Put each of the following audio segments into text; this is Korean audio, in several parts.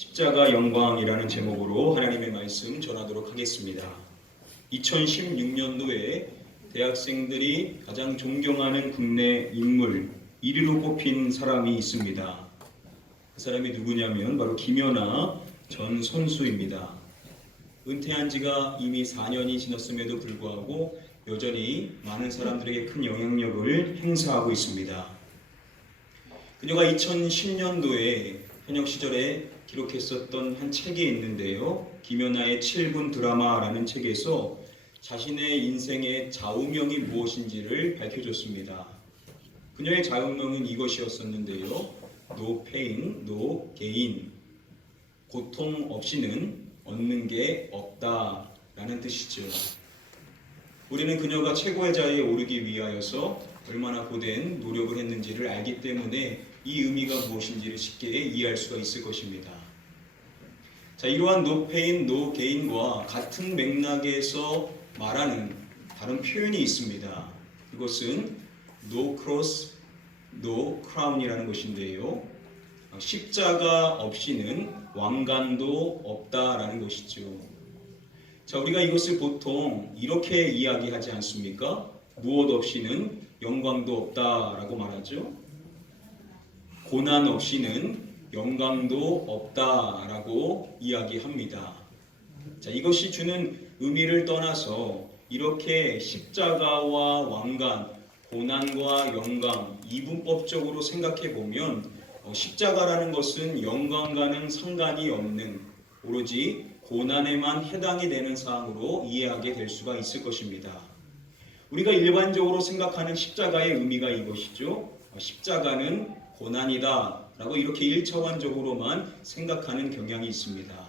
십자가 영광이라는 제목으로 하나님의 말씀 전하도록 하겠습니다. 2016년도에 대학생들이 가장 존경하는 국내 인물 1위로 꼽힌 사람이 있습니다. 그 사람이 누구냐면 바로 김연아 전 선수입니다. 은퇴한 지가 이미 4년이 지났음에도 불구하고 여전히 많은 사람들에게 큰 영향력을 행사하고 있습니다. 그녀가 2010년도에 현역 시절에 기록했었던 한 책이 있는데요. 김연아의 7분 드라마라는 책에서 자신의 인생의 좌우명이 무엇인지를 밝혀줬습니다. 그녀의 좌우명은 이것이었었는데요. No pain, no gain. 고통 없이는 얻는 게 없다라는 뜻이죠. 우리는 그녀가 최고의 자리에 오르기 위하여서 얼마나 고된 노력을 했는지를 알기 때문에 이 의미가 무엇인지를 쉽게 이해할 수가 있을 것입니다. 자, 이러한 no pain, no gain과 같은 맥락에서 말하는 다른 표현이 있습니다. 그것은 no cross, no crown이라는 것인데요. 십자가 없이는 왕관도 없다라는 것이죠. 자, 우리가 이것을 보통 이렇게 이야기하지 않습니까? 무엇 없이는 영광도 없다라고 말하죠. 고난 없이는 영광도 없다라고 이야기합니다. 자, 이것이 주는 의미를 떠나서 이렇게 십자가와 왕관, 고난과 영광 이분법적으로 생각해 보면 십자가라는 것은 영광과는 상관이 없는 오로지 고난에만 해당이 되는 사항으로 이해하게 될 수가 있을 것입니다. 우리가 일반적으로 생각하는 십자가의 의미가 이것이죠. 십자가는 고난이다 라고 이렇게 일차원적으로만 생각하는 경향이 있습니다.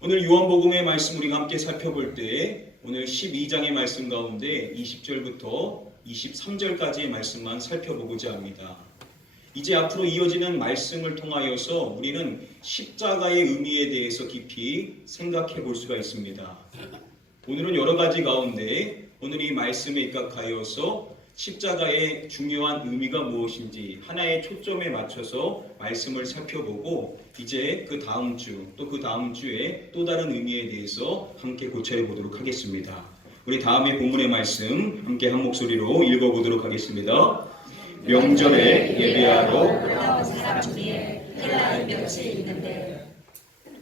오늘 요한복음의 말씀 우리가 함께 살펴볼 때 오늘 12장의 말씀 가운데 20절부터 23절까지의 말씀만 살펴보고자 합니다. 이제 앞으로 이어지는 말씀을 통하여서 우리는 십자가의 의미에 대해서 깊이 생각해 볼 수가 있습니다. 오늘은 여러 가지 가운데 오늘 이 말씀에 입각하여서 십자가의 중요한 의미가 무엇인지 하나의 초점에 맞춰서 말씀을 살펴보고 이제 그 다음 주 또 그 다음 주에 또 다른 의미에 대해서 함께 고찰해 보도록 하겠습니다. 우리 다음에 본문의 말씀 함께 한 목소리로 읽어보도록 하겠습니다. 명절에 예배하러 돌아온 사람 중에 헬라인 몇이 있는데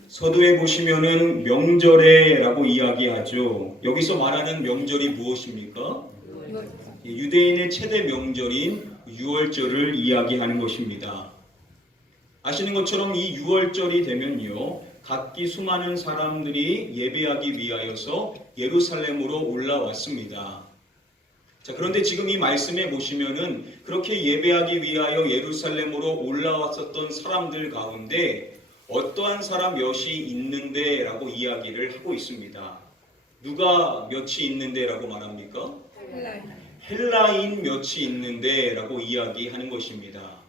서두에 보시면은 명절에라고 이야기하죠. 여기서 말하는 명절이 무엇입니까? 유대인의 최대 명절인 유월절을 이야기하는 것입니다. 아시는 것처럼 이 유월절이 되면요, 각기 수많은 사람들이 예배하기 위하여서 예루살렘으로 올라왔습니다. 자, 그런데 지금 이 말씀에 보시면은 그렇게 예배하기 위하여 예루살렘으로 올라왔었던 사람들 가운데 어떠한 사람 몇이 있는데 라고 이야기를 하고 있습니다. 누가 몇이 있는데 라고 말합니까? 헬라인 몇이 있는데 라고 이야기하는 것입니다.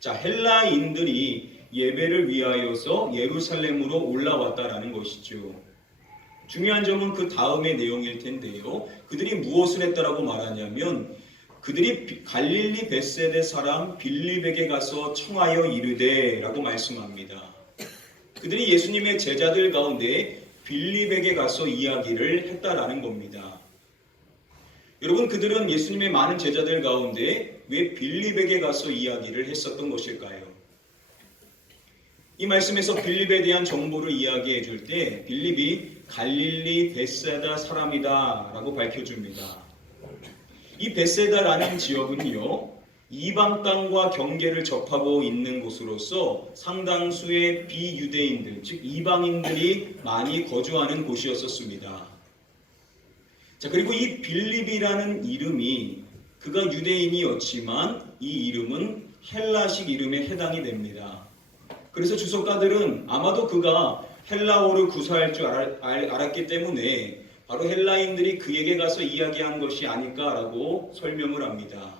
자, 헬라인들이 예배를 위하여서 예루살렘으로 올라왔다라는 것이죠. 중요한 점은 그 다음의 내용일 텐데요. 그들이 무엇을 했다라고 말하냐면 그들이 갈릴리 벳세다 사람 빌립에게 가서 청하여 이르되 라고 말씀합니다. 그들이 예수님의 제자들 가운데 빌립에게 가서 이야기를 했다라는 겁니다. 여러분, 그들은 예수님의 많은 제자들 가운데 왜 빌립에게 가서 이야기를 했었던 것일까요? 이 말씀에서 빌립에 대한 정보를 이야기해 줄 때 빌립이 갈릴리 벳세다 사람이다 라고 밝혀줍니다. 이 벳세다라는 지역은요, 이방 땅과 경계를 접하고 있는 곳으로서 상당수의 비유대인들, 즉 이방인들이 많이 거주하는 곳이었습니다. 자, 그리고 이 빌립이라는 이름이 그가 유대인이었지만 이 이름은 헬라식 이름에 해당이 됩니다. 그래서 주석가들은 아마도 그가 헬라어를 구사할 줄 알았기 때문에 바로 헬라인들이 그에게 가서 이야기한 것이 아닐까라고 설명을 합니다.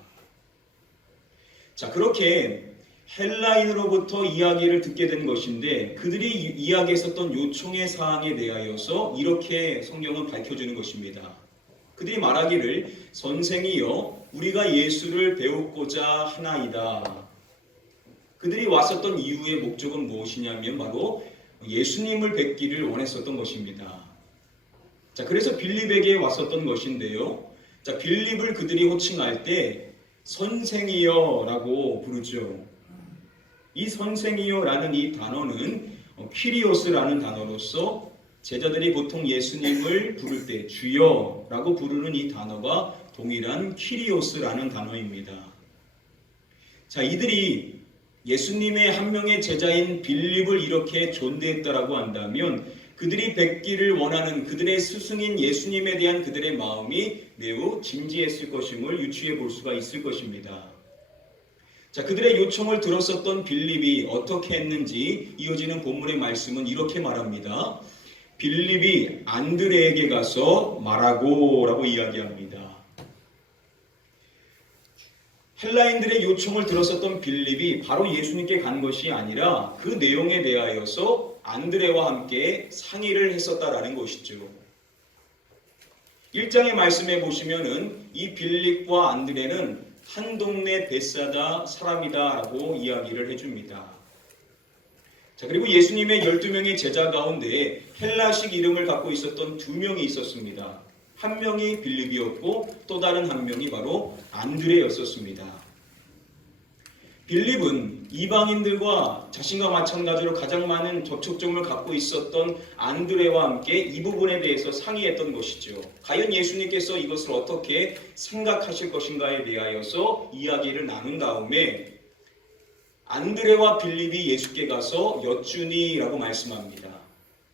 자, 그렇게 헬라인으로부터 이야기를 듣게 된 것인데 그들이 이야기했었던 요청의 사항에 대하여서 이렇게 성경은 밝혀주는 것입니다. 그들이 말하기를 선생이여 우리가 예수를 배우고자 하나이다. 그들이 왔었던 이유의 목적은 무엇이냐면 바로 예수님을 뵙기를 원했었던 것입니다. 자, 그래서 빌립에게 왔었던 것인데요. 자, 빌립을 그들이 호칭할 때 선생이여라고 부르죠. 이 선생이여라는 이 단어는 퀴리오스라는 단어로서 제자들이 보통 예수님을 부를 때 주여라고 부르는 이 단어가 동일한 퀴리오스라는 단어입니다. 자, 이들이 예수님의 한 명의 제자인 빌립을 이렇게 존대했다라고 한다면 그들이 뵙기를 원하는 그들의 스승인 예수님에 대한 그들의 마음이 매우 진지했을 것임을 유추해 볼 수가 있을 것입니다. 자, 그들의 요청을 들었었던 빌립이 어떻게 했는지 이어지는 본문의 말씀은 이렇게 말합니다. 빌립이 안드레에게 가서 말하고 라고 이야기합니다. 헬라인들의 요청을 들었었던 빌립이 바로 예수님께 간 것이 아니라 그 내용에 대하여서 안드레와 함께 상의를 했었다라는 것이죠. 1장의 말씀에 보시면은 이 빌립과 안드레는 한 동네 벳사다 사람이다라고 이야기를 해줍니다. 자, 그리고 예수님의 12명의 제자 가운데 헬라식 이름을 갖고 있었던 2명이 있었습니다. 한 명이 빌립이었고 또 다른 한 명이 바로 안드레였었습니다. 빌립은 이방인들과 자신과 마찬가지로 가장 많은 접촉점을 갖고 있었던 안드레와 함께 이 부분에 대해서 상의했던 것이죠. 과연 예수님께서 이것을 어떻게 생각하실 것인가에 대하여서 이야기를 나눈 다음에 안드레와 빌립이 예수께 가서 여쭈니라고 말씀합니다.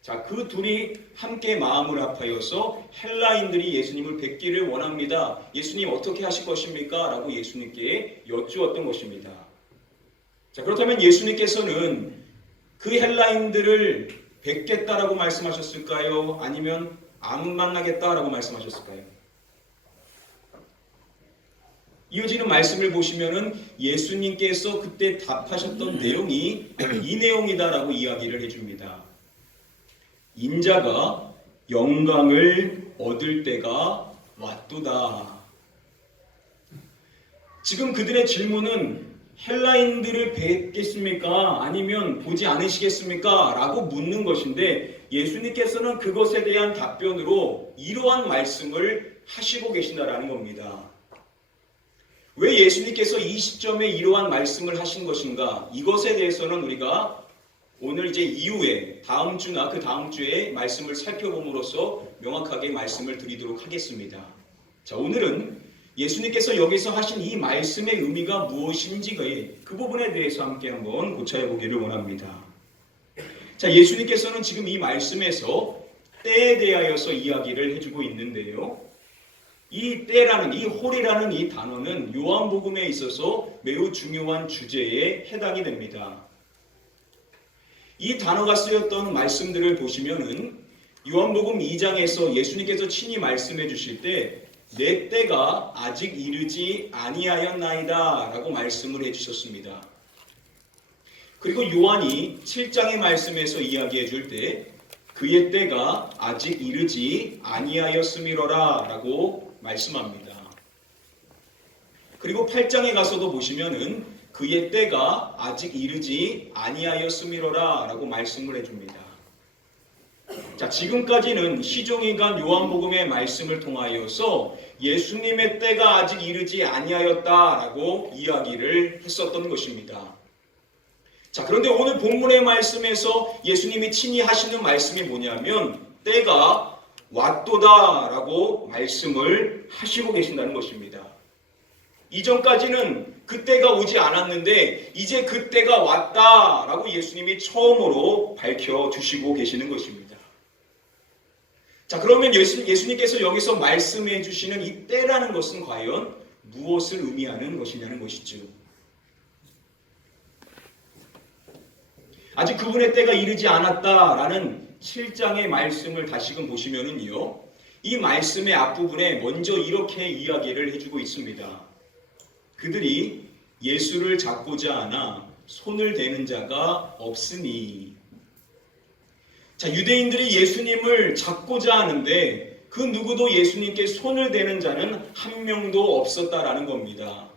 자, 그 둘이 함께 마음을 합하여서 헬라인들이 예수님을 뵙기를 원합니다. 예수님 어떻게 하실 것입니까? 라고 예수님께 여쭈었던 것입니다. 자, 그렇다면 예수님께서는 그 헬라인들을 뵙겠다라고 말씀하셨을까요? 아니면 안 만나겠다라고 말씀하셨을까요? 이어지는 말씀을 보시면은 예수님께서 그때 답하셨던 내용이 이 내용이다라고 이야기를 해줍니다. 인자가 영광을 얻을 때가 왔도다. 지금 그들의 질문은 헬라인들을 뵙겠습니까? 아니면 보지 않으시겠습니까? 라고 묻는 것인데 예수님께서는 그것에 대한 답변으로 이러한 말씀을 하시고 계신다라는 겁니다. 왜 예수님께서 이 시점에 이러한 말씀을 하신 것인가? 이것에 대해서는 우리가 오늘 이제 이후에 다음 주나 그 다음 주에 말씀을 살펴봄으로써 명확하게 말씀을 드리도록 하겠습니다. 자, 오늘은 예수님께서 여기서 하신 이 말씀의 의미가 무엇인지 그 부분에 대해서 함께 한번 고찰해 보기를 원합니다. 자, 예수님께서는 지금 이 말씀에서 때에 대하여서 이야기를 해주고 있는데요. 이 때라는, 이 홀이라는 이 단어는 요한복음에 있어서 매우 중요한 주제에 해당이 됩니다. 이 단어가 쓰였던 말씀들을 보시면은 요한복음 2장에서 예수님께서 친히 말씀해 주실 때 내 때가 아직 이르지 아니하였나이다 라고 말씀을 해주셨습니다. 그리고 요한이 7장의 말씀에서 이야기해 줄 때 그의 때가 아직 이르지 아니하였음이로라 라고 말씀합니다. 그리고 8장에 가서도 보시면은 그의 때가 아직 이르지 아니하였음이로라 라고 말씀을 해줍니다. 자, 지금까지는 시종일관 요한복음의 말씀을 통하여서 예수님의 때가 아직 이르지 아니하였다라고 이야기를 했었던 것입니다. 자, 그런데 오늘 본문의 말씀에서 예수님이 친히 하시는 말씀이 뭐냐면 때가 왔도다라고 말씀을 하시고 계신다는 것입니다. 이전까지는 그때가 오지 않았는데 이제 그때가 왔다라고 예수님이 처음으로 밝혀주시고 계시는 것입니다. 자, 그러면 예수님께서 여기서 말씀해 주시는 이 때라는 것은 과연 무엇을 의미하는 것이냐는 것이죠. 아직 그분의 때가 이르지 않았다라는 7장의 말씀을 다시금 보시면은요, 이 말씀의 앞부분에 먼저 이렇게 이야기를 해주고 있습니다. 그들이 예수를 잡고자 하나 손을 대는 자가 없으니. 자, 유대인들이 예수님을 잡고자 하는데 그 누구도 예수님께 손을 대는 자는 한 명도 없었다라는 겁니다.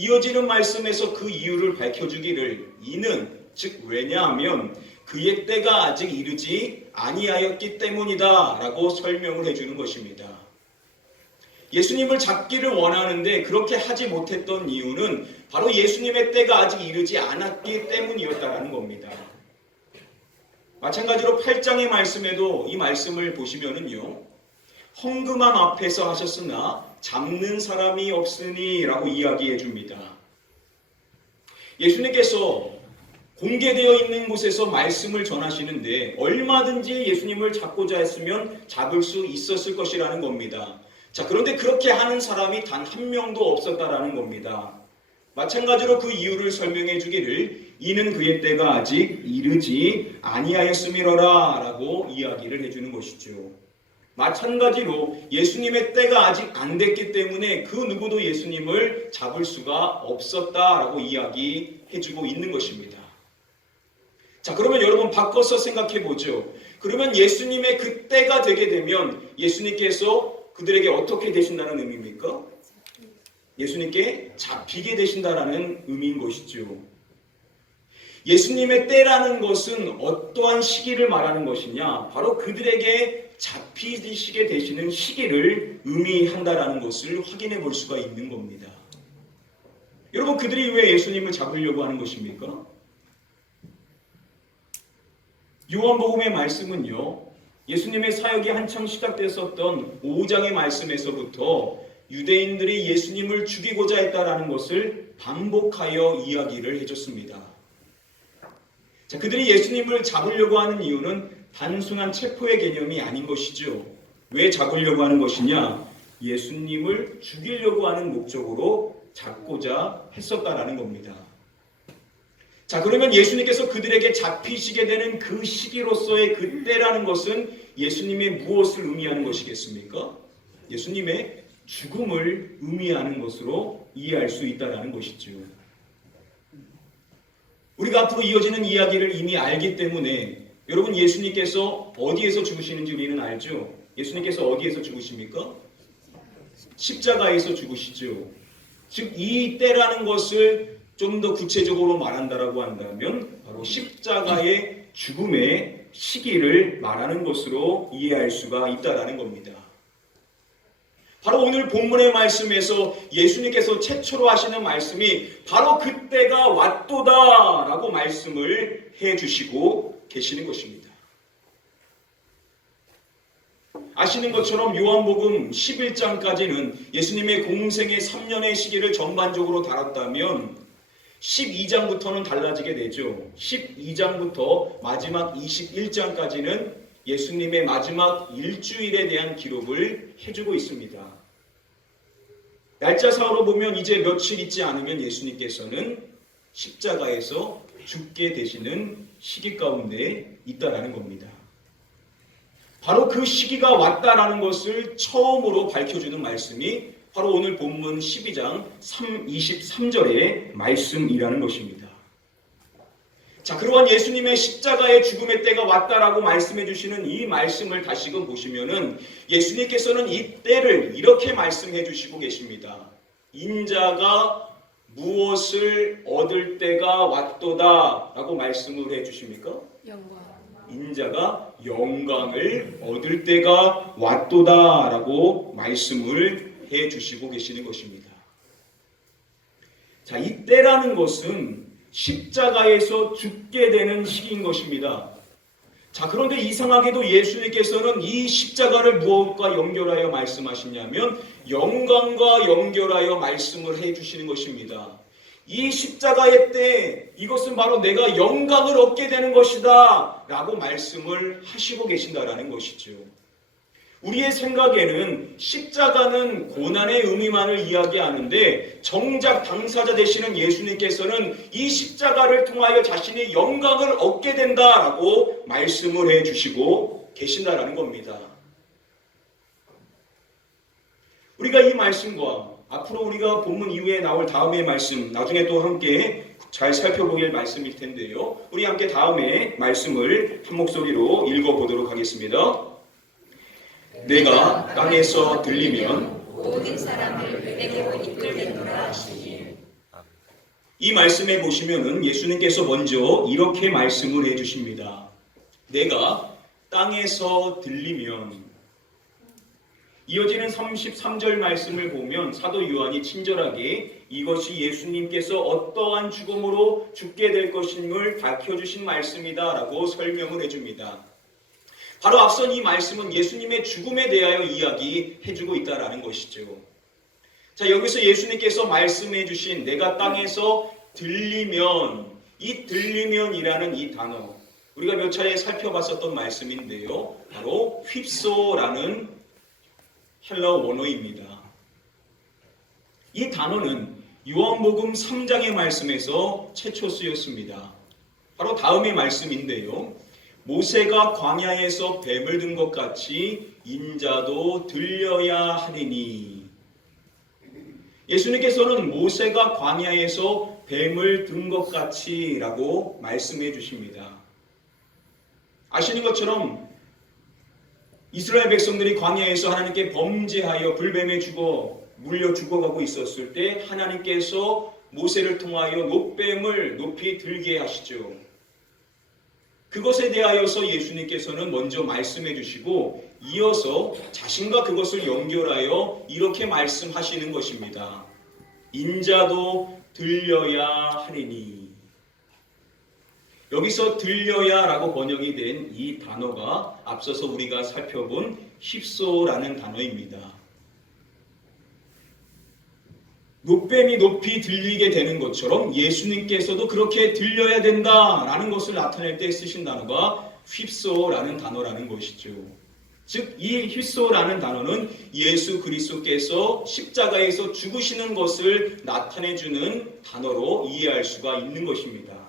이어지는 말씀에서 그 이유를 밝혀주기를 이는 즉 왜냐하면 그의 때가 아직 이르지 아니하였기 때문이다 라고 설명을 해주는 것입니다. 예수님을 잡기를 원하는데 그렇게 하지 못했던 이유는 바로 예수님의 때가 아직 이르지 않았기 때문이었다는 겁니다. 마찬가지로 8장의 말씀에도 이 말씀을 보시면은요, 헌금함 앞에서 하셨으나 잡는 사람이 없으니 라고 이야기해 줍니다. 예수님께서 공개되어 있는 곳에서 말씀을 전하시는데 얼마든지 예수님을 잡고자 했으면 잡을 수 있었을 것이라는 겁니다. 자, 그런데 그렇게 하는 사람이 단 한 명도 없었다라는 겁니다. 마찬가지로 그 이유를 설명해 주기를 이는 그의 때가 아직 이르지 아니하였음이로라 라고 이야기를 해주는 것이죠. 마찬가지로 예수님의 때가 아직 안 됐기 때문에 그 누구도 예수님을 잡을 수가 없었다라고 이야기해주고 있는 것입니다. 자, 그러면 여러분 바꿔서 생각해 보죠. 그러면 예수님의 그 때가 되게 되면 예수님께서 그들에게 어떻게 되신다는 의미입니까? 예수님께 잡히게 되신다라는 의미인 것이죠. 예수님의 때라는 것은 어떠한 시기를 말하는 것이냐? 바로 그들에게 잡히시게 되시는 시기를 의미한다라는 것을 확인해 볼 수가 있는 겁니다. 여러분, 그들이 왜 예수님을 잡으려고 하는 것입니까? 요한복음의 말씀은요, 예수님의 사역이 한창 시작됐었던 5장의 말씀에서부터 유대인들이 예수님을 죽이고자 했다라는 것을 반복하여 이야기를 해줬습니다. 자, 그들이 예수님을 잡으려고 하는 이유는 단순한 체포의 개념이 아닌 것이죠. 왜 잡으려고 하는 것이냐? 예수님을 죽이려고 하는 목적으로 잡고자 했었다라는 겁니다. 자, 그러면 예수님께서 그들에게 잡히시게 되는 그 시기로서의 그때라는 것은 예수님의 무엇을 의미하는 것이겠습니까? 예수님의 죽음을 의미하는 것으로 이해할 수 있다는 것이죠. 우리가 앞으로 이어지는 이야기를 이미 알기 때문에 여러분, 예수님께서 어디에서 죽으시는지 우리는 알죠? 예수님께서 어디에서 죽으십니까? 십자가에서 죽으시죠. 즉, 이 때라는 것을 좀 더 구체적으로 말한다라고 한다면 바로 십자가의 죽음의 시기를 말하는 것으로 이해할 수가 있다라는 겁니다. 바로 오늘 본문의 말씀에서 예수님께서 최초로 하시는 말씀이 바로 그때가 왔도다라고 말씀을 해주시고 계시는 것입니다. 아시는 것처럼 요한복음 11장까지는 예수님의 공생의 3년의 시기를 전반적으로 다뤘다면 12장부터는 달라지게 되죠. 12장부터 마지막 21장까지는 예수님의 마지막 일주일에 대한 기록을 해주고 있습니다. 날짜상으로 보면 이제 며칠 있지 않으면 예수님께서는 십자가에서 죽게 되시는 시기 가운데 있다라는 겁니다. 바로 그 시기가 왔다라는 것을 처음으로 밝혀주는 말씀이 바로 오늘 본문 12장 23절의 말씀이라는 것입니다. 자, 그러한 예수님의 십자가의 죽음의 때가 왔다라고 말씀해 주시는 이 말씀을 다시금 보시면은 예수님께서는 이 때를 이렇게 말씀해 주시고 계십니다. 인자가 무엇을 얻을 때가 왔도다 라고 말씀을 해 주십니까? 영광. 인자가 영광을 얻을 때가 왔도다 라고 말씀을 해 주시고 계시는 것입니다. 자, 이 때라는 것은 십자가에서 죽게 되는 시기인 것입니다. 자, 그런데 이상하게도 예수님께서는 이 십자가를 무엇과 연결하여 말씀하시냐면 영광과 연결하여 말씀을 해 주시는 것입니다. 이 십자가의 때 이것은 바로 내가 영광을 얻게 되는 것이다 라고 말씀을 하시고 계신다라는 것이죠. 우리의 생각에는 십자가는 고난의 의미만을 이야기하는데 정작 당사자 되시는 예수님께서는 이 십자가를 통하여 자신의 영광을 얻게 된다라고 말씀을 해주시고 계신다라는 겁니다. 우리가 이 말씀과 앞으로 우리가 본문 이후에 나올 다음의 말씀, 나중에 또 함께 잘 살펴보길 말씀일 텐데요. 우리 함께 다음의 말씀을 한 목소리로 읽어보도록 하겠습니다. 내가 땅에서 들리면 모든 사람을 내게로 이끌겠노라 하시니 이 말씀에 보시면은 예수님께서 먼저 이렇게 말씀을 해주십니다. 내가 땅에서 들리면. 이어지는 33절 말씀을 보면 사도 요한이 친절하게 이것이 예수님께서 어떠한 죽음으로 죽게 될 것임을 밝혀주신 말씀이다 라고 설명을 해줍니다. 바로 앞선 이 말씀은 예수님의 죽음에 대하여 이야기해주고 있다는 것이죠. 자, 여기서 예수님께서 말씀해 주신 내가 땅에서 들리면, 이 들리면이라는 이 단어, 우리가 몇 차례 살펴봤었던 말씀인데요. 바로 휩소라는 헬라어 원어입니다. 이 단어는 요한복음 3장의 말씀에서 최초 쓰였습니다. 바로 다음의 말씀인데요. 모세가 광야에서 뱀을 든 것 같이 인자도 들려야 하리니. 예수님께서는 모세가 광야에서 뱀을 든 것 같이 라고 말씀해 주십니다. 아시는 것처럼 이스라엘 백성들이 광야에서 하나님께 범죄하여 불뱀에 물려 죽어가고 있었을 때 하나님께서 모세를 통하여 놋뱀을 높이 들게 하시죠. 그것에 대하여서 예수님께서는 먼저 말씀해 주시고 이어서 자신과 그것을 연결하여 이렇게 말씀하시는 것입니다. 인자도 들려야 하리니. 여기서 들려야 라고 번역이 된 이 단어가 앞서서 우리가 살펴본 휩소라는 단어입니다. 놋뱀이 높이 들리게 되는 것처럼 예수님께서도 그렇게 들려야 된다라는 것을 나타낼 때 쓰신 단어가 휩소라는 단어라는 것이죠. 즉, 이 휩소라는 단어는 예수 그리스도께서 십자가에서 죽으시는 것을 나타내주는 단어로 이해할 수가 있는 것입니다.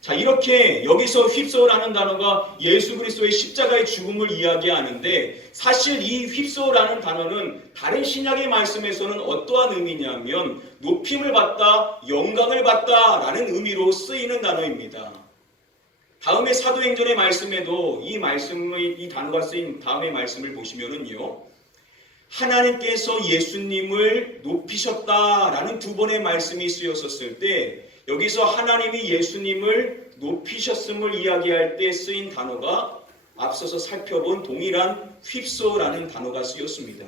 자, 이렇게 여기서 휩소라는 단어가 예수 그리스도의 십자가의 죽음을 이야기하는데 사실 이 휩소라는 단어는 다른 신약의 말씀에서는 어떠한 의미냐면 높임을 받다, 영광을 받다라는 의미로 쓰이는 단어입니다. 다음에 사도행전의 말씀에도 이 단어가 쓰인 다음의 말씀을 보시면은요. 하나님께서 예수님을 높이셨다라는 두 번의 말씀이 쓰였었을 때 여기서 하나님이 예수님을 높이셨음을 이야기할 때 쓰인 단어가 앞서서 살펴본 동일한 휩소라는 단어가 쓰였습니다.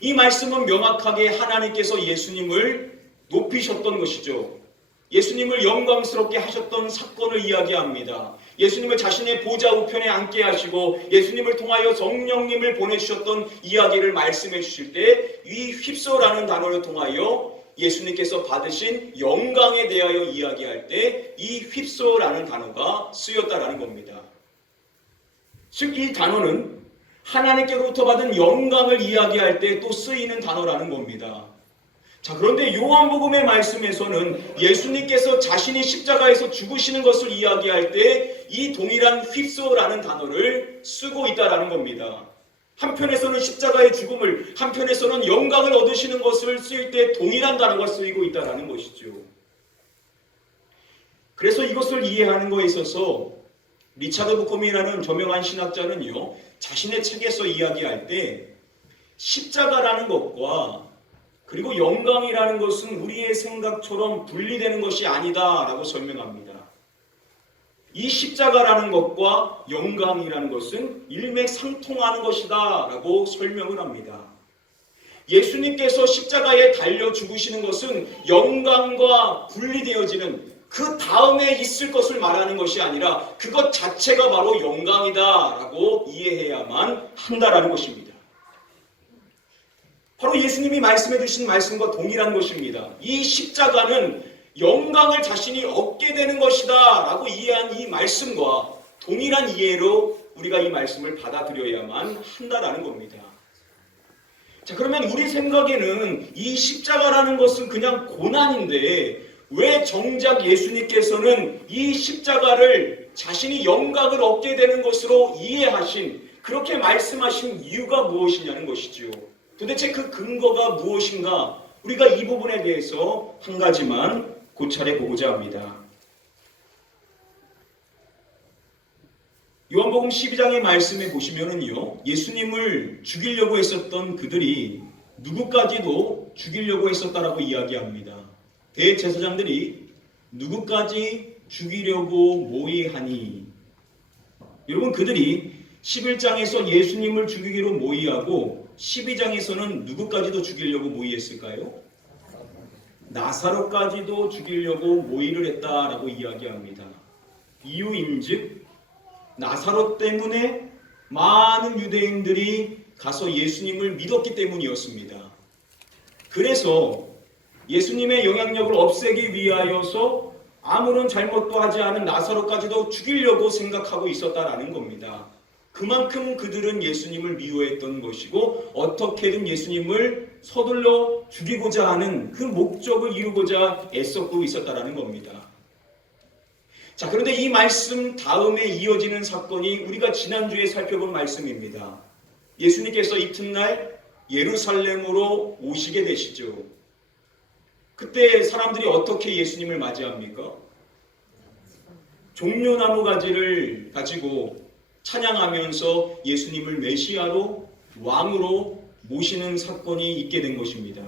이 말씀은 명확하게 하나님께서 예수님을 높이셨던 것이죠. 예수님을 영광스럽게 하셨던 사건을 이야기합니다. 예수님을 자신의 보좌 우편에 앉게 하시고 예수님을 통하여 성령님을 보내주셨던 이야기를 말씀해 주실 때 이 휩소라는 단어를 통하여 예수님께서 받으신 영광에 대하여 이야기할 때 이 휩소라는 단어가 쓰였다라는 겁니다. 즉, 이 단어는 하나님께로부터 받은 영광을 이야기할 때 또 쓰이는 단어라는 겁니다. 자, 그런데 요한복음의 말씀에서는 예수님께서 자신이 십자가에서 죽으시는 것을 이야기할 때 이 동일한 휩소라는 단어를 쓰고 있다라는 겁니다. 한편에서는 십자가의 죽음을, 한편에서는 영광을 얻으시는 것을 쓰일 때 동일한 단어가 쓰이고 있다는 것이죠. 그래서 이것을 이해하는 것에 있어서 리차드 부컴이라는 저명한 신학자는요, 자신의 책에서 이야기할 때 십자가라는 것과 그리고 영광이라는 것은 우리의 생각처럼 분리되는 것이 아니다라고 설명합니다. 이 십자가라는 것과 영광이라는 것은 일맥상통하는 것이다 라고 설명을 합니다. 예수님께서 십자가에 달려 죽으시는 것은 영광과 분리되어지는 그 다음에 있을 것을 말하는 것이 아니라 그것 자체가 바로 영광이다 라고 이해해야만 한다라는 것입니다. 바로 예수님이 말씀해 주신 말씀과 동일한 것입니다. 이 십자가는 영광을 자신이 얻게 되는 것이다 라고 이해한 이 말씀과 동일한 이해로 우리가 이 말씀을 받아들여야만 한다라는 겁니다. 자, 그러면 우리 생각에는 이 십자가라는 것은 그냥 고난인데 왜 정작 예수님께서는 이 십자가를 자신이 영광을 얻게 되는 것으로 이해하신, 그렇게 말씀하신 이유가 무엇이냐는 것이지요. 도대체 그 근거가 무엇인가? 우리가 이 부분에 대해서 한 가지만 고찰해 보고자 합니다. 요한복음 12장의 말씀에 보시면은요, 예수님을 죽이려고 했었던 그들이 누구까지도 죽이려고 했었다라고 이야기합니다. 대제사장들이 누구까지 죽이려고 모의하니? 여러분, 그들이 11장에서 예수님을 죽이기로 모의하고 12장에서는 누구까지도 죽이려고 모의했을까요? 나사로까지도 죽이려고 모의를 했다라고 이야기합니다. 이유인즉 나사로 때문에 많은 유대인들이 가서 예수님을 믿었기 때문이었습니다. 그래서 예수님의 영향력을 없애기 위하여서 아무런 잘못도 하지 않은 나사로까지도 죽이려고 생각하고 있었다라는 겁니다. 그만큼 그들은 예수님을 미워했던 것이고 어떻게든 예수님을 서둘러 죽이고자 하는 그 목적을 이루고자 애썼고 있었다라는 겁니다. 자, 그런데 이 말씀 다음에 이어지는 사건이 우리가 지난주에 살펴본 말씀입니다. 예수님께서 이튿날 예루살렘으로 오시게 되시죠. 그때 사람들이 어떻게 예수님을 맞이합니까? 종려나무 가지를 가지고 찬양하면서 예수님을 메시아로 왕으로 모시는 사건이 있게 된 것입니다.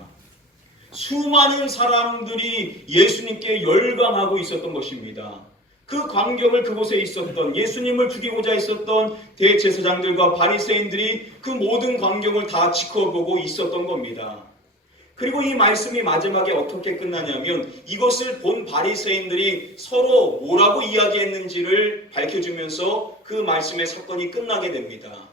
수많은 사람들이 예수님께 열광하고 있었던 것입니다. 그 광경을 그곳에 있었던 예수님을 죽이고자 했었던 대제사장들과 바리새인들이 그 모든 광경을 다 지켜보고 있었던 겁니다. 그리고 이 말씀이 마지막에 어떻게 끝나냐면 이것을 본 바리새인들이 서로 뭐라고 이야기했는지를 밝혀주면서 그 말씀의 사건이 끝나게 됩니다.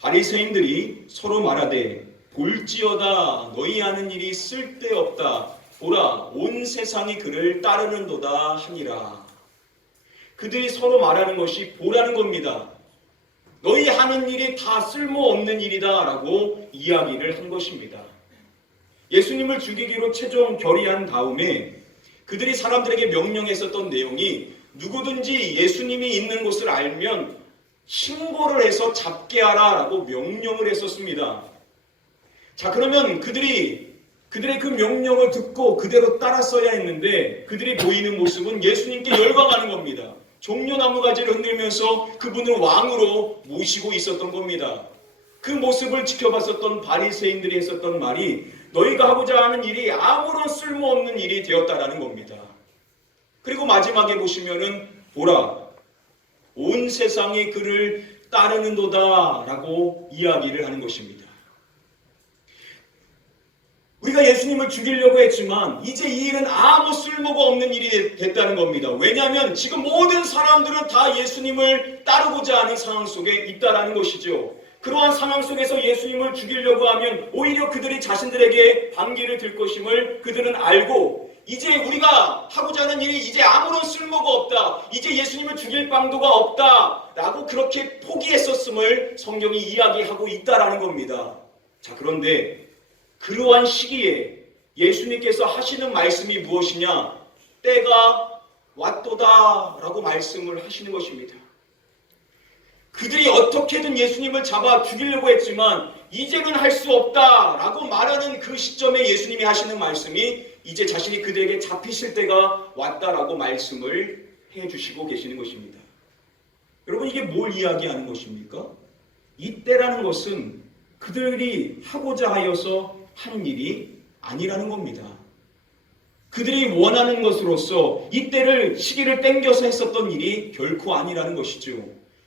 바리새인들이 서로 말하되 볼지어다 너희 하는 일이 쓸데없다. 보라 온 세상이 그를 따르는도다 하니라. 그들이 서로 말하는 것이 보라는 겁니다. 너희 하는 일이 다 쓸모없는 일이다 라고 이야기를 한 것입니다. 예수님을 죽이기로 최종 결의한 다음에 그들이 사람들에게 명령했었던 내용이 누구든지 예수님이 있는 곳을 알면 신고를 해서 잡게 하라 라고 명령을 했었습니다. 자, 그러면 그들의 그 명령을 듣고 그대로 따랐어야 했는데 그들이 보이는 모습은 예수님께 열광하는 겁니다. 종려나무 가지를 흔들면서 그분을 왕으로 모시고 있었던 겁니다. 그 모습을 지켜봤었던 바리새인들이 했었던 말이 너희가 하고자 하는 일이 아무런 쓸모없는 일이 되었다라는 겁니다. 그리고 마지막에 보시면은 보라 온 세상이 그를 따르는도다 라고 이야기를 하는 것입니다. 우리가 예수님을 죽이려고 했지만 이제 이 일은 아무 쓸모가 없는 일이 됐다는 겁니다. 왜냐하면 지금 모든 사람들은 다 예수님을 따르고자 하는 상황 속에 있다는 것이죠. 그러한 상황 속에서 예수님을 죽이려고 하면 오히려 그들이 자신들에게 반기를 들 것임을 그들은 알고 이제 우리가 하고자 하는 일이 이제 아무런 쓸모가 없다. 이제 예수님을 죽일 방도가 없다. 라고 그렇게 포기했었음을 성경이 이야기하고 있다는 겁니다. 자, 그런데 그러한 시기에 예수님께서 하시는 말씀이 무엇이냐? 때가 왔도다 라고 말씀을 하시는 것입니다. 그들이 어떻게든 예수님을 잡아 죽이려고 했지만 이제는 할 수 없다 라고 말하는 그 시점에 예수님이 하시는 말씀이 이제 자신이 그들에게 잡히실 때가 왔다라고 말씀을 해주시고 계시는 것입니다. 여러분, 이게 뭘 이야기하는 것입니까? 이때라는 것은 그들이 하고자 하여서 하는 일이 아니라는 겁니다. 그들이 원하는 것으로서 이때를 시기를 땡겨서 했었던 일이 결코 아니라는 것이죠.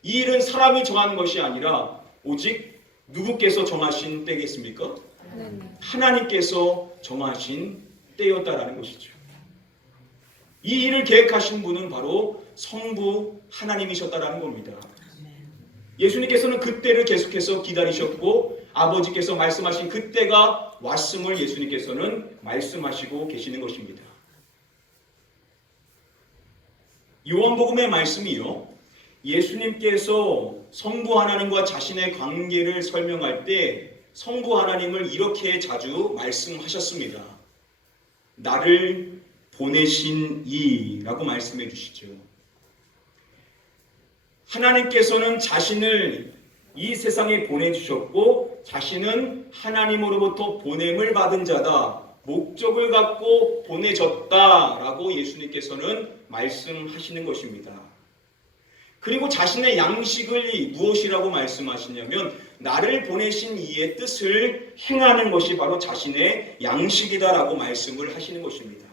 이 일은 사람이 정한 것이 아니라 오직 누구께서 정하신 때겠습니까? 하나님께서 정하신 때였다라는 것이죠. 이 일을 계획하신 분은 바로 성부 하나님이셨다라는 겁니다. 예수님께서는 그때를 계속해서 기다리셨고 아버지께서 말씀하신 그때가 왔음을 예수님께서는 말씀하시고 계시는 것입니다. 요한복음의 말씀이요, 예수님께서 성부 하나님과 자신의 관계를 설명할 때 성부 하나님을 이렇게 자주 말씀하셨습니다. 나를 보내신 이라고 말씀해 주시죠. 하나님께서는 자신을 이 세상에 보내주셨고 자신은 하나님으로부터 보냄을 받은 자다, 목적을 갖고 보내졌다라고 예수님께서는 말씀하시는 것입니다. 그리고 자신의 양식을 무엇이라고 말씀하시냐면 나를 보내신 이의 뜻을 행하는 것이 바로 자신의 양식이다라고 말씀을 하시는 것입니다.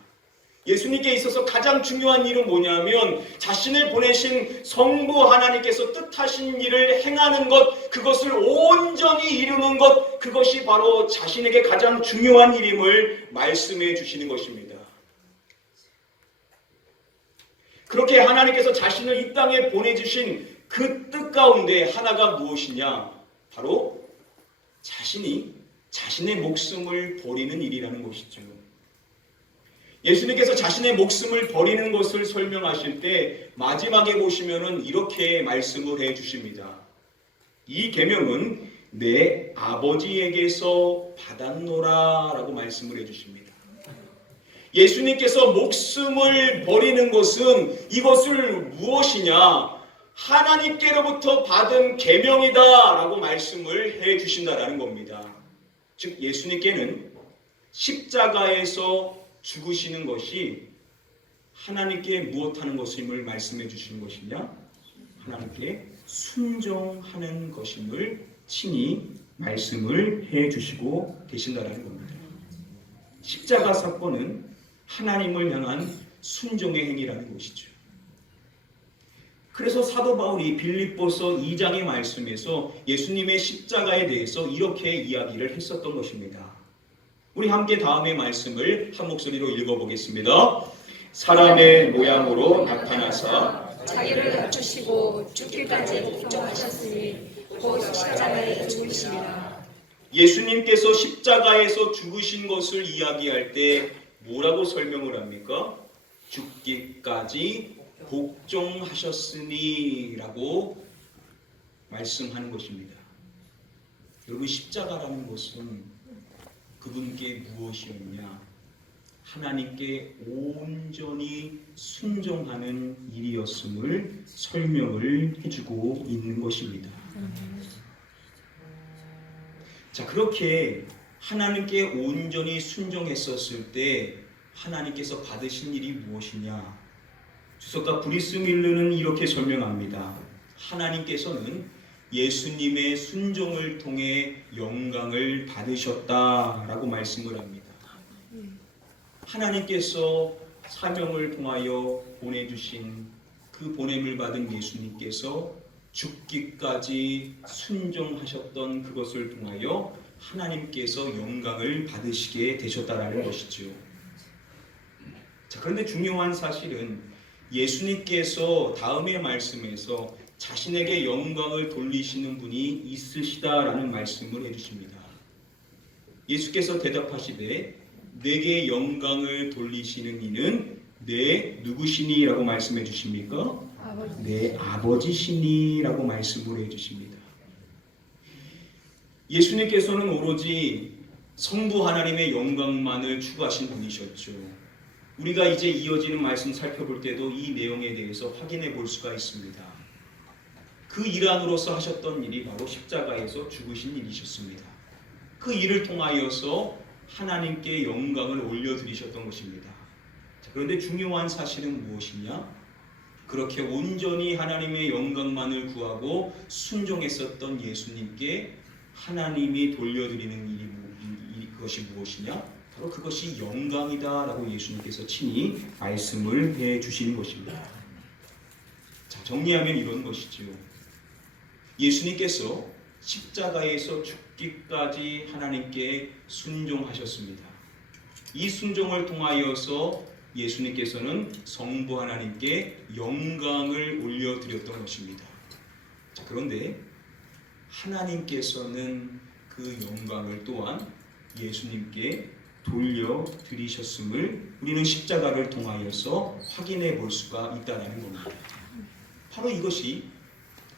예수님께 있어서 가장 중요한 일은 뭐냐면 자신을 보내신 성부 하나님께서 뜻하신 일을 행하는 것, 그것을 온전히 이루는 것, 그것이 바로 자신에게 가장 중요한 일임을 말씀해 주시는 것입니다. 그렇게 하나님께서 자신을 이 땅에 보내주신 그 뜻 가운데 하나가 무엇이냐? 바로 자신이 자신의 목숨을 버리는 일이라는 것이죠. 예수님께서 자신의 목숨을 버리는 것을 설명하실 때 마지막에 보시면은 이렇게 말씀을 해 주십니다. 이 계명은 내 아버지에게서 받았노라 라고 말씀을 해 주십니다. 예수님께서 목숨을 버리는 것은 이것을 무엇이냐? 하나님께로부터 받은 계명이다 라고 말씀을 해 주신다라는 겁니다. 즉 예수님께는 십자가에서 죽으시는 것이 하나님께 무엇하는 것임을 말씀해 주시는 것이냐? 하나님께 순종하는 것임을 친히 말씀을 해 주시고 계신다라는 겁니다. 십자가 사건은 하나님을 향한 순종의 행위라는 것이죠. 그래서 사도 바울이 빌립보서 2장의 말씀에서 예수님의 십자가에 대해서 이렇게 이야기를 했었던 것입니다. 우리 함께 다음의 말씀을 한 목소리로 읽어보겠습니다. 사람의 모양으로 나타나사 자기를 낮추시고 죽기까지 복종하셨으니 곧 십자가에 죽으시리라. 예수님께서 십자가에서 죽으신 것을 이야기할 때 뭐라고 설명을 합니까? 죽기까지 복종하셨으니 라고 말씀하는 것입니다. 여러분 십자가라는 것은 그분께 무엇이었냐? 하나님께 온전히 순종하는 일이었음을 설명을 해주고 있는 것입니다. 자, 그렇게 하나님께 온전히 순종했었을 때 하나님께서 받으신 일이 무엇이냐? 주석가 브리스 밀르는 이렇게 설명합니다. 하나님께서는 예수님의 순종을 통해 영광을 받으셨다라고 말씀을 합니다. 하나님께서 사명을 통하여 보내주신 그 보냄을 받은 예수님께서 죽기까지 순종하셨던 그것을 통하여 하나님께서 영광을 받으시게 되셨다라는 것이죠. 자, 그런데 중요한 사실은 예수님께서 다음의 말씀에서 자신에게 영광을 돌리시는 분이 있으시다라는 말씀을 해주십니다. 예수께서 대답하시되 내게 영광을 돌리시는 이는 내 누구시니? 라고 말씀해 주십니까? 내 아버지시니? 라고 말씀을 해주십니다. 예수님께서는 오로지 성부 하나님의 영광만을 추구하신 분이셨죠. 우리가 이제 이어지는 말씀 살펴볼 때도 이 내용에 대해서 확인해 볼 수가 있습니다. 그 일환으로서 하셨던 일이 바로 십자가에서 죽으신 일이셨습니다. 그 일을 통하여서 하나님께 영광을 올려드리셨던 것입니다. 자, 그런데 중요한 사실은 무엇이냐? 그렇게 온전히 하나님의 영광만을 구하고 순종했었던 예수님께 하나님이 돌려드리는 일이 그것이 무엇이냐? 바로 그것이 영광이다라고 예수님께서 친히 말씀을 해 주시는 것입니다. 자, 정리하면 이런 것이죠. 예수님께서 십자가에서 죽기까지 하나님께 순종하셨습니다. 이 순종을 통하여서 예수님께서는 성부 하나님께 영광을 올려드렸던 것입니다. 자, 그런데 하나님께서는 그 영광을 또한 예수님께 돌려드리셨음을 우리는 십자가를 통하여서 확인해 볼 수가 있다는 겁니다. 바로 이것이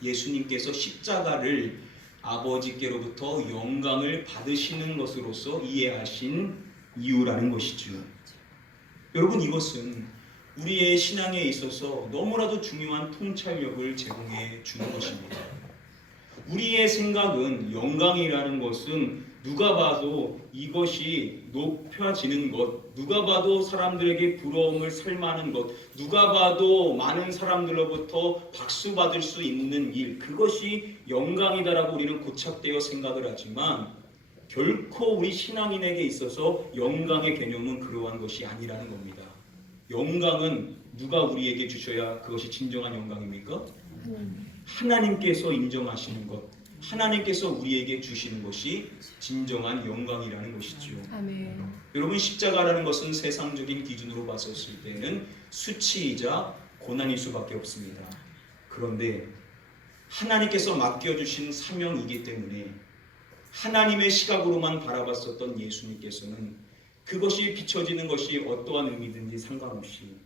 예수님께서 십자가를 아버지께로부터 영광을 받으시는 것으로서 이해하신 이유라는 것이죠. 여러분, 이것은 우리의 신앙에 있어서 너무나도 중요한 통찰력을 제공해 주는 것입니다. 우리의 생각은 영광이라는 것은 누가 봐도 이것이 높여지는 것, 누가 봐도 사람들에게 부러움을 살 만한 것, 누가 봐도 많은 사람들로부터 박수 받을 수 있는 일, 그것이 영광이다라고 우리는 고착되어 생각을 하지만 결코 우리 신앙인에게 있어서 영광의 개념은 그러한 것이 아니라는 겁니다. 영광은 누가 우리에게 주셔야 그것이 진정한 영광입니까? 하나님께서 인정하시는 것, 하나님께서 우리에게 주시는 것이 진정한 영광이라는 것이죠. 아멘. 여러분, 십자가라는 것은 세상적인 기준으로 봤었을 때는 수치이자 고난일 수밖에 없습니다. 그런데 하나님께서 맡겨주신 사명이기 때문에 하나님의 시각으로만 바라봤었던 예수님께서는 그것이 비춰지는 것이 어떠한 의미든지 상관없이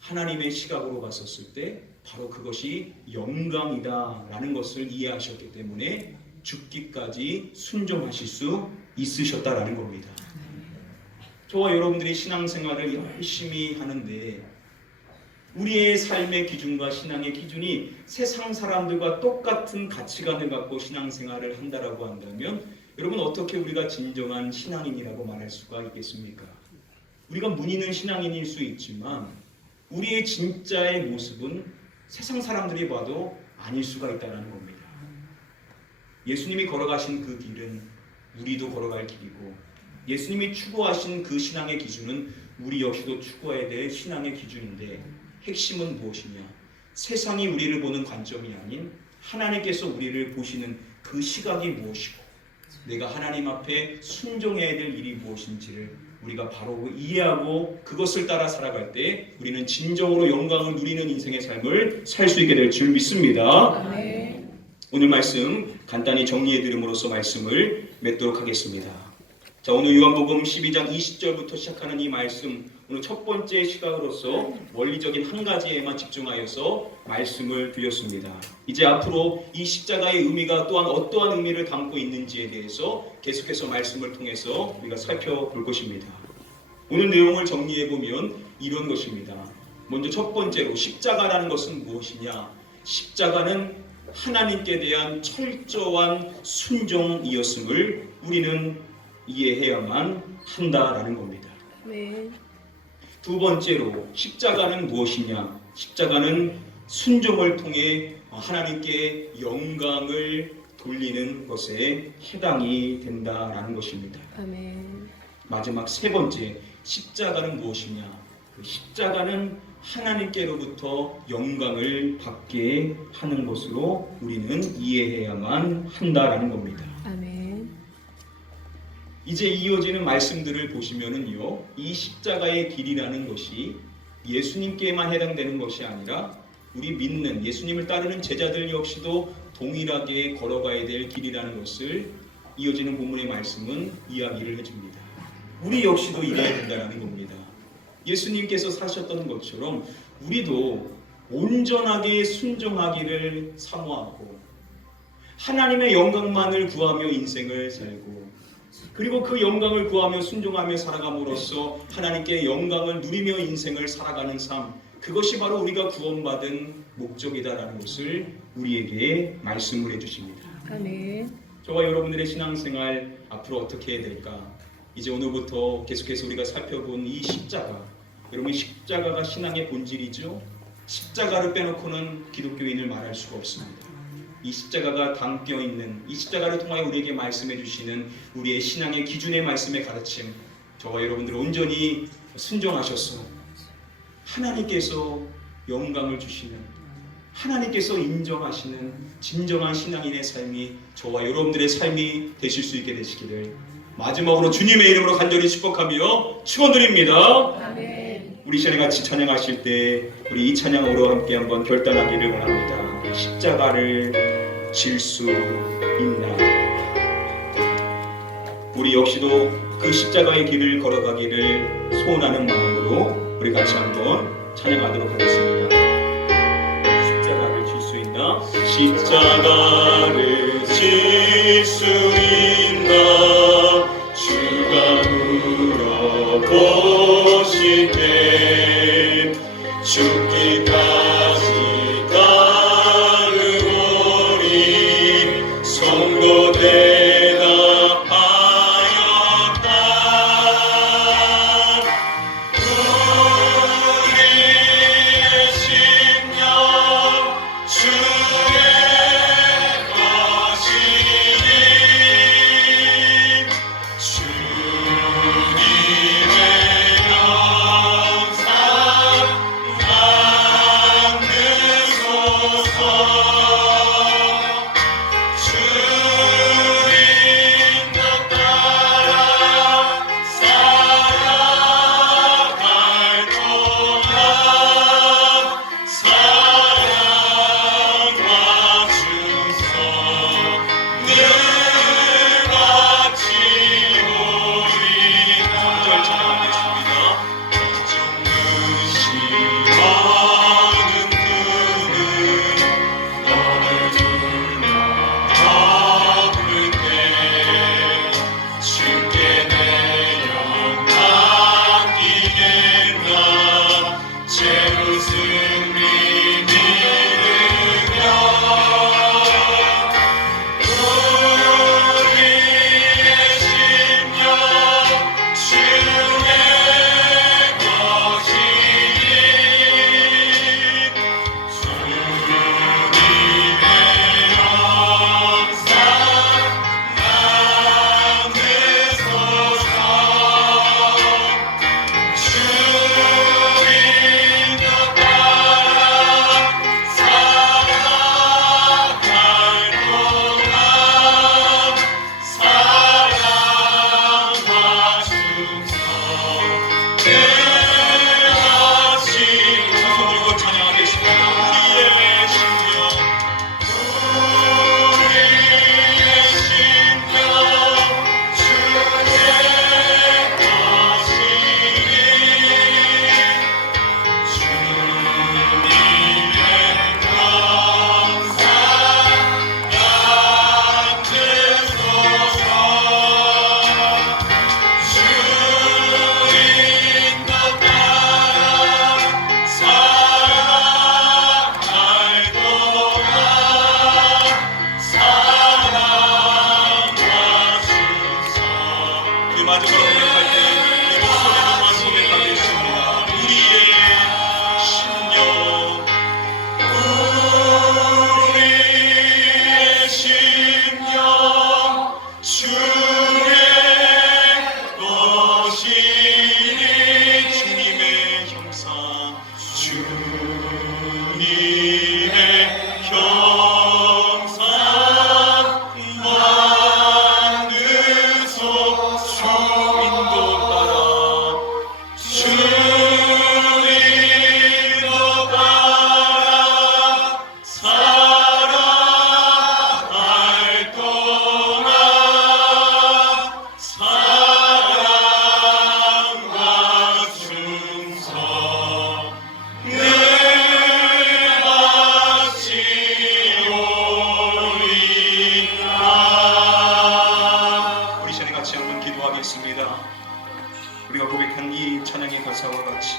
하나님의 시각으로 봤었을 때 바로 그것이 영광이다라는 것을 이해하셨기 때문에 죽기까지 순종하실 수 있으셨다라는 겁니다. 저와 여러분들이 신앙생활을 열심히 하는데 우리의 삶의 기준과 신앙의 기준이 세상 사람들과 똑같은 가치관을 갖고 신앙생활을 한다라고 한다면 여러분, 어떻게 우리가 진정한 신앙인이라고 말할 수가 있겠습니까? 우리가 문의는 신앙인일 수 있지만 우리의 진짜의 모습은 세상 사람들이 봐도 아닐 수가 있다는 겁니다. 예수님이 걸어가신 그 길은 우리도 걸어갈 길이고 예수님이 추구하신 그 신앙의 기준은 우리 역시도 추구해야 될 신앙의 기준인데 핵심은 무엇이냐? 세상이 우리를 보는 관점이 아닌 하나님께서 우리를 보시는 그 시각이 무엇이고 내가 하나님 앞에 순종해야 될 일이 무엇인지를 우리가 바로 이해하고 그것을 따라 살아갈 때 우리는 진정으로 영광을 누리는 인생의 삶을 살 수 있게 될 줄 믿습니다. 아멘. 오늘 말씀 간단히 정리해 드림으로써 말씀을 맺도록 하겠습니다. 자, 오늘 요한복음 12장 20절부터 시작하는 이 말씀, 오늘 첫 번째 시각으로서 원리적인 한 가지에만 집중하여서 말씀을 드렸습니다. 이제 앞으로 이 십자가의 의미가 또한 어떠한 의미를 담고 있는지에 대해서 계속해서 말씀을 통해서 우리가 살펴볼 것입니다. 오늘 내용을 정리해 보면 이런 것입니다. 먼저 첫 번째로 십자가라는 것은 무엇이냐? 십자가는 하나님께 대한 철저한 순종이었음을 우리는 이해해야만 한다라는 겁니다. 네. 두 번째로 십자가는 무엇이냐? 십자가는 순종을 통해 하나님께 영광을 돌리는 것에 해당이 된다라는 것입니다. 아멘. 마지막 세 번째, 십자가는 무엇이냐? 그 십자가는 하나님께로부터 영광을 받게 하는 것으로 우리는 이해해야만 한다라는 겁니다. 아멘. 이제 이어지는 말씀들을 보시면은요, 이 십자가의 길이라는 것이 예수님께만 해당되는 것이 아니라 우리 믿는 예수님을 따르는 제자들 역시도 동일하게 걸어가야 될 길이라는 것을 이어지는 본문의 말씀은 이야기를 해줍니다. 우리 역시도 이래야 된다는 겁니다. 예수님께서 사셨던 것처럼 우리도 온전하게 순종하기를 사모하고 하나님의 영광만을 구하며 인생을 살고 그리고 그 영광을 구하며 순종하며 살아감으로써 하나님께 영광을 누리며 인생을 살아가는 삶, 그것이 바로 우리가 구원받은 목적이다라는 것을 우리에게 말씀을 해주십니다. 아멘. 저와 여러분들의 신앙생활 앞으로 어떻게 해야 될까? 이제 오늘부터 계속해서 우리가 살펴본 이 십자가, 여러분 십자가가 신앙의 본질이죠. 십자가를 빼놓고는 기독교인을 말할 수가 없습니다. 이 십자가가 담겨 있는 이 십자가를 통하여 우리에게 말씀해 주시는 우리의 신앙의 기준의 말씀의 가르침, 저와 여러분들 온전히 순종하셔서 하나님께서 영광을 주시는, 하나님께서 인정하시는 진정한 신앙인의 삶이 저와 여러분들의 삶이 되실 수 있게 되시기를 마지막으로 주님의 이름으로 간절히 축복하며 축원드립니다. 아멘. 우리 시간에 같이 찬양하실 때 우리 이 찬양으로 함께 한번 결단하기를 원합니다. 십자가를 질 수 있나? 우리 역시도 그 십자가의 길을 걸어가기를 소원하는 마음으로 우리 같이 한번 찬양하도록 하겠습니다. 십자가를 질 수 있나? 십자가를 질 수 있나? 주가 물어보실 때 죽기까지 따르오리 성도 대답하였다. 주님의 형상 만드소 주 인도 따라 주 인도 따라 살아갈 동안 사랑과 충성 늘 바치오리라. 우리 시간에 같이 한번 기도하겠습니다. 우리가 고백한 이 찬양의 가사와 같이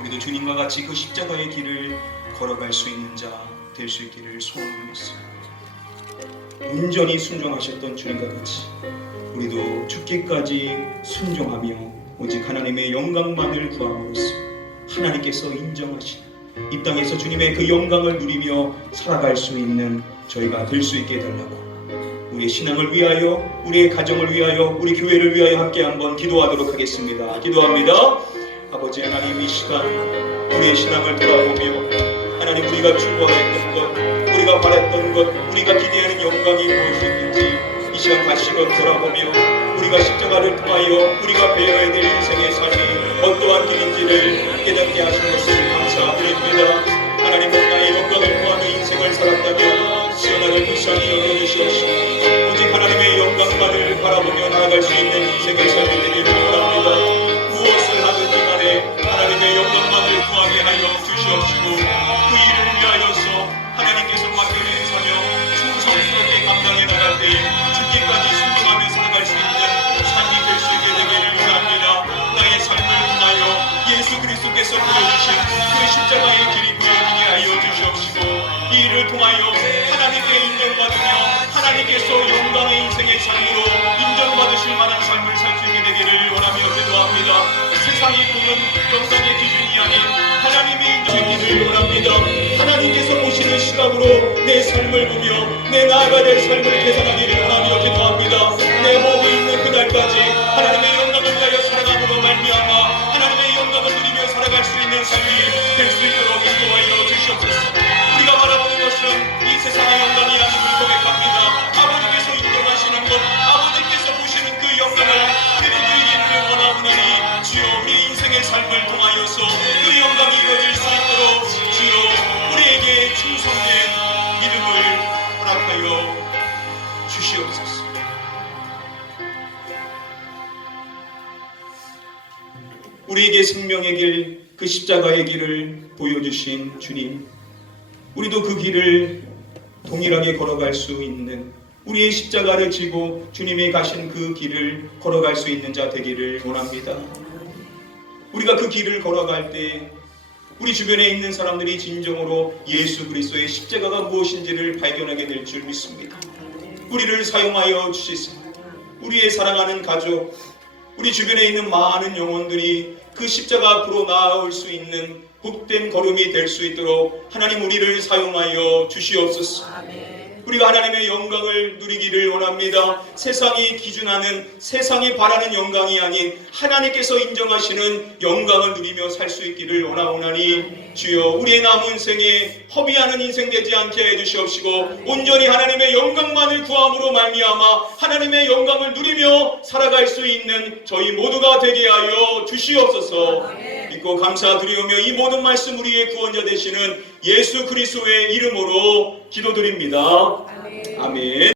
우리도 주님과 같이 그 십자가의 길을 걸어갈 수 있는 자 될 수 있기를 소원합니다. 온전히 순종하셨던 주님과 같이 우리도 죽기까지 순종하며 오직 하나님의 영광만을 구함으로써 하나님께서 인정하신 이 땅에서 주님의 그 영광을 누리며 살아갈 수 있는 저희가 될 수 있게 해달라고 우리의 신앙을 위하여 우리의 가정을 위하여 우리 교회를 위하여 함께 한번 기도하도록 하겠습니다. 기도합니다. 아버지 하나님, 이 시간 우리의 신앙을 돌아보며 하나님, 우리가 추구하였던 것, 우리가 바랬던 것, 우리가 기대하는 영광이 무엇이었는지 이 시간 다시 한번 돌아보며 우리가 십자가를 통하여 우리가 배워야 될 인생의 삶이 어떠한 길인지를 깨닫게 하신 것을 감사드립니다. 하나님, 나의 영광을 구하며 인생을 살았다면 시원하게 불쌍히 여겨주시옵시고 오직 하나님의 영광만을 바라보며 나아갈 수 있는 인생의 삶이 되기를 원합니다. 무엇을 하든지 간에 하나님의 영광만을 구하게 하여 주시옵시고 그 일을 위하여서 하나님께서 맡겨진 사명 충성스럽게 감당해 나갈 때에 죽기까지 순종하며 살아갈 수 있는 삶이 될 수 있게 되기를 원합니다. 나의 삶을 통하여 예수 그리스도께서 보여주신 그 십자가의 길이 보여지게 하여 주시옵시고 이 일을 통하여 하나님께 인정받으며 하나님께서 영광의 인생의 삶으로 인정받으실 만한 삶을 살 수 있게 되기를 원하며 기도합니다. 세상이 보는 영광의 기준이 아닌 하나님이 인정하기를 원합니다. 하나님께서 보시는 시각으로 내 삶을 보며 내 나아가야 될 삶을 계산하기를 원하며 기도합니다. 내 몸이 있는 그날까지 하나님의 영광을 위하여 살아감으로 말미암아 하나님의 영광을 누리며 살아갈 수 있는 삶이 될 수 있도록 인도하여 주시옵소서. 우리가 바라보는 것은 이 세상의 영광이 아님을 고백합니다. 아버지께서 인정하시는 것, 아버지께서 보시는 그 영광을 우리도 누리기를 원하오나니 주여, 우리 인생의 삶을 통하여서 그 영광이 이루어질 수 있도록 주여 우리에게 충성된 믿음을 허락하여 주시옵소서. 우리에게 생명의 길, 그 십자가의 길을 보여주신 주님, 우리도 그 길을 동일하게 걸어갈 수 있는, 우리의 십자가를 지고 주님이 가신 그 길을 걸어갈 수 있는 자 되기를 원합니다. 우리가 그 길을 걸어갈 때 우리 주변에 있는 사람들이 진정으로 예수 그리스도의 십자가가 무엇인지를 발견하게 될 줄 믿습니다. 우리를 사용하여 주시사 우리의 사랑하는 가족, 우리 주변에 있는 많은 영혼들이 그 십자가 앞으로 나아올 수 있는 복된 걸음이 될 수 있도록 하나님, 우리를 사용하여 주시옵소서. 우리가 하나님의 영광을 누리기를 원합니다. 세상이 기준하는, 세상이 바라는 영광이 아닌 하나님께서 인정하시는 영광을 누리며 살 수 있기를 원하오나니 주여, 우리의 남은 생에 허비하는 인생 되지 않게 해주시옵시고 온전히 하나님의 영광만을 구함으로 말미암아 하나님의 영광을 누리며 살아갈 수 있는 저희 모두가 되게 하여 주시옵소서. 믿고 감사드리오며 이 모든 말씀 우리의 구원자 되시는 예수 그리스도의 이름으로 기도드립니다. 아멘.